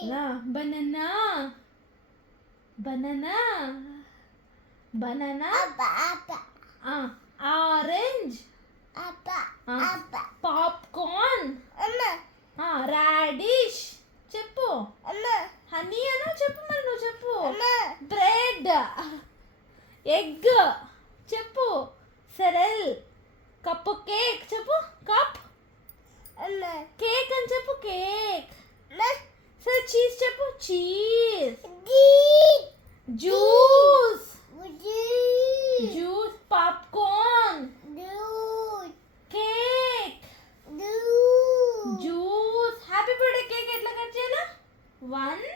banana, banana, banana, orange, popcorn, radish, చెప్పు honey అను చెప్పు మరి నువ్వు చెప్పు బ్రెడ్ ఎగ్ చెప్పు సెరల్ కప్ కేక్ చెప్పు కప్ కేక్ అని చెప్పు కేక్ సరే చీజ్ చెప్పు cheese juice juice popcorn cake juice happy birthday cake ఎట్లా కట్ చేయాలా 1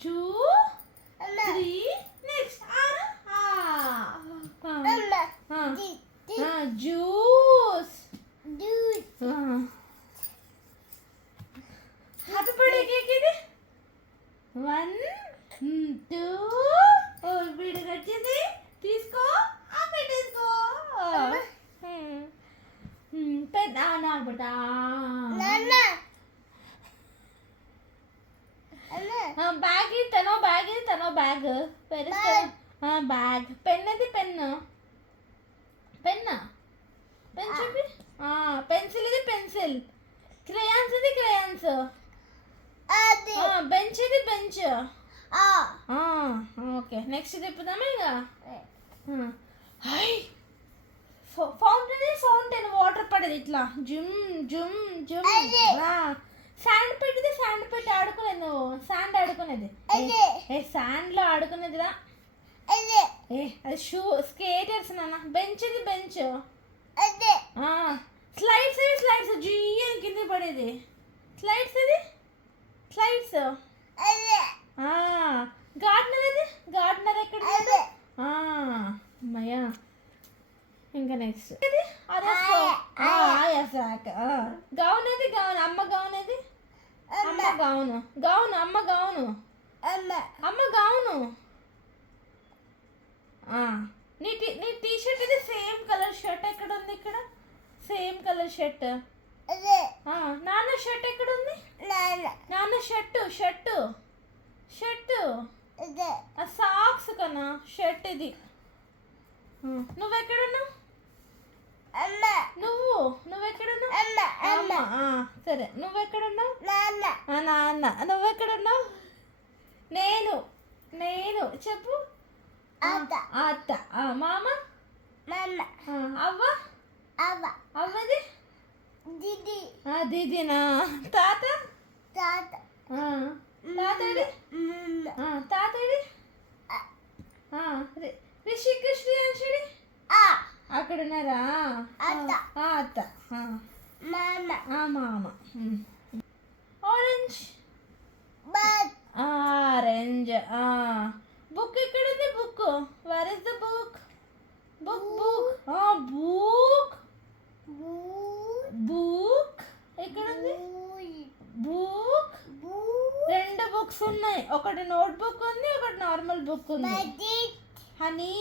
2 3 next juice happy birthday cake ఇది 1 2 వీడు కట్ చేసి తీసుకో పెట్టేసుకో పెద్ద నాబటా బ్యాగ్ తనో బ్యాగ్ బ్యాగ్ పెన్ అది పెన్ చూపి పెన్సిల్ ఇది పెన్సిల్ క్రేయాన్స్ ఇది క్రేయాన్స్ బెంచ్ ఇది బెంచ్ ఓకే నెక్స్ట్ చెప్పుదామా ఇక హై ఫౌంటైన్ వాటర్ పడేది ఇట్లా జుమ్ జుమ్ జుమ్ శాండ్ పెట్టి ఆడుకునేది నువ్వు శాండ్ ఆడుకునేది శాండ్లో ఆడుకునేదిరా అది షూ స్కేటర్స్ నాన్న బెంచ్ ఇది బెంచ్ స్లైడ్స్ జియ్య కింద పడేది స్లైడ్స్ ఇది స్లైడ్స్ గార్డెనర్ ఎక్కడ అమ్మయ్యా ఇంకా నెక్స్ట్ ఇది గౌన్ ఏది గౌన్ అమ్మ గౌన్ ఏది అమ్మ గౌను నీ టీ షర్ట్ ఇది సేమ్ కలర్ షర్ట్ ఎక్కడ ఉంది ఇక్కడ సేమ్ కలర్ షర్ట్ నాన్న షర్ట్ ఎక్కడ ఉంది నాన్న షర్ట్ సాక్స్ కన్నా షర్ట్ ఇది నువ్వెక్కడున్నావు నువ్వెక్కడున్నావు సరే నువ్వెక్కడున్నావు నాన్న నువ్వెక్కడున్నావు నేను చెప్పు అత్త మామ అవ్వది దీదీనా తాతడి రిషికృష్ణ అంశడి అక్కడ ఉన్నారా అత్త మామ ఆరెంజ్ బుక్ ఎక్కడ ఉంది book where is the book book ఎక్కడ ఉంది బుక్ రెండు బుక్స్ ఉన్నాయి ఒకటి నోట్ బుక్ ఉంది ఒకటి నార్మల్ బుక్ ఉంది హనీ